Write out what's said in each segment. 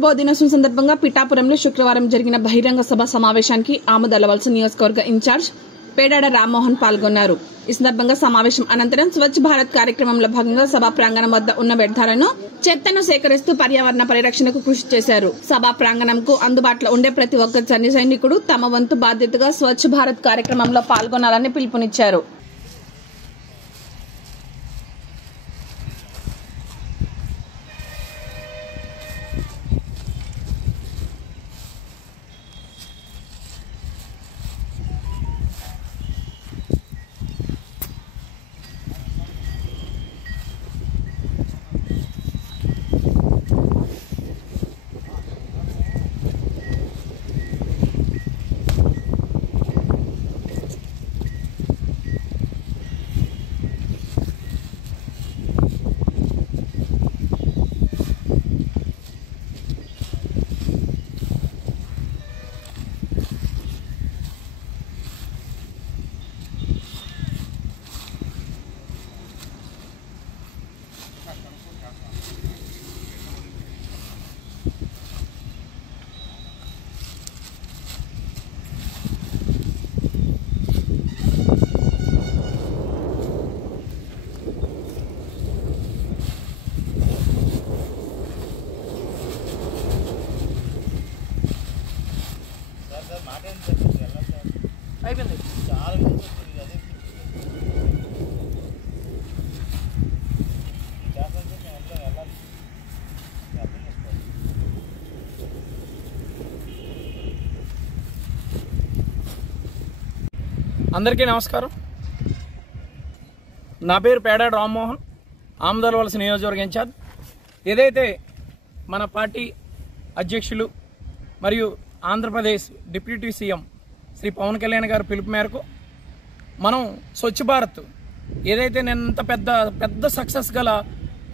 ఆవిర్భావ దినోత్సవం సందర్భంగా పిఠాపురంలో శుక్రవారం జరిగిన బహిరంగ సభ సమావేశానికి ఆమదాలవలస నియోజకవర్గ ఇన్ఛార్జ్ పేడాడ రామ్మోహన్ పాల్గొన్నారు. ఈ సందర్భంగా సమావేశం అనంతరం స్వచ్ఛ భారత్ కార్యక్రమంలో భాగంగా సభా ప్రాంగణం వద్ద ఉన్న వ్యర్థాలను చెత్తను సేకరిస్తూ పర్యావరణ పరిరక్షణకు కృషి చేశారు. సభా ప్రాంగణంకు అందుబాటులో ఉండే ప్రతి ఒక్క జన సైనికుడు తమ వంతు బాధ్యతగా స్వచ్ఛ భారత్ కార్యక్రమంలో పాల్గొనాలని పిలుపునిచ్చారు. అందరికీ నమస్కారం. నా పేరు పేడాడ రామ్మోహన్, ఆమదాలవలస నియోజకవర్గ ఇన్ఛార్జ్. ఏదైతే మన పార్టీ అధ్యక్షులు మరియు ఆంధ్రప్రదేశ్ డిప్యూటీ సీఎం శ్రీ పవన్ కళ్యాణ్ గారి పిలుపు మేరకు మనం స్వచ్ఛ భారత్ ఏదైతే నిన్నంత పెద్ద సక్సెస్ గల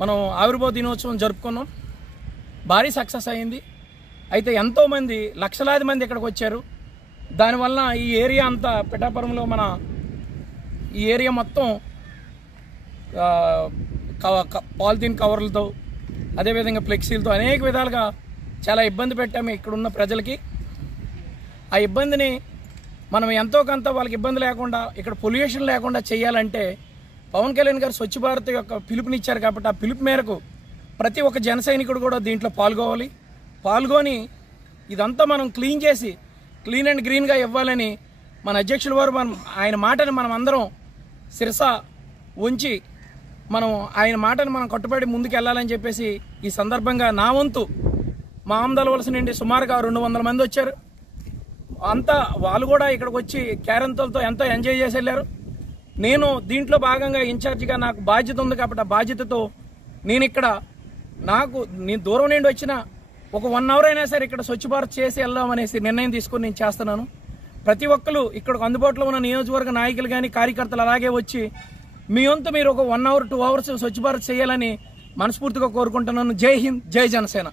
మనం ఆవిర్భావ దినోత్సవం జరుపుకున్నాం. భారీ సక్సెస్ అయింది. అయితే ఎంతోమంది లక్షలాది మంది ఇక్కడికి వచ్చారు. దానివల్ల ఈ ఏరియా అంతా పిఠాపురంలో మన ఈ ఏరియా మొత్తం పాలిథీన్ కవర్లతో అదేవిధంగా ఫ్లెక్సీలతో అనేక విధాలుగా చాలా ఇబ్బంది పెట్టాము ఇక్కడున్న ప్రజలకి. ఆ ఇబ్బందిని మనం ఎంతో కొంత వాళ్ళకి ఇబ్బంది లేకుండా ఇక్కడ పొల్యూషన్ లేకుండా చేయాలంటే పవన్ కళ్యాణ్ గారు స్వచ్ఛ భారత్ యొక్క పిలుపునిచ్చారు. కాబట్టి ఆ పిలుపు మేరకు ప్రతి ఒక్క జన సైనికుడు కూడా దీంట్లో పాల్గొని ఇదంతా మనం క్లీన్ చేసి క్లీన్ అండ్ గ్రీన్గా ఇవ్వాలని మన అధ్యక్షుల వారు ఆయన మాటని మనం అందరం శిరస ఉంచి ఆయన మాటని మనం కట్టుబడి ముందుకు వెళ్ళాలని చెప్పేసి ఈ సందర్భంగా నా వంతు మా ఆమదాలవలస నుండి సుమారుగా 200 మంది వచ్చారు. అంతా వాళ్ళు కూడా ఇక్కడికి వచ్చి క్యారెంతలతో ఎంతో ఎంజాయ్ చేసి వెళ్ళారు. నేను దీంట్లో భాగంగా ఇన్ఛార్జిగా నాకు బాధ్యత ఉంది. కాబట్టి ఆ బాధ్యతతో నేను దూరం నుండి వచ్చిన ఒక 1 అవర్ అయినా సరే ఇక్కడ స్వచ్ఛ భారత్ చేసి వెళ్దామనేసి నిర్ణయం తీసుకుని నేను చేస్తున్నాను. ప్రతి ఒక్కరు ఇక్కడికి అందుబాటులో ఉన్న నియోజకవర్గ నాయకులు కానీ కార్యకర్తలు అలాగే వచ్చి మీ వంతు మీరు ఒక 1 అవర్ 2 అవర్స్ స్వచ్ఛ భారత్ చేయాలని మనస్ఫూర్తిగా కోరుకుంటున్నాను. జై హింద్, జై జనసేన.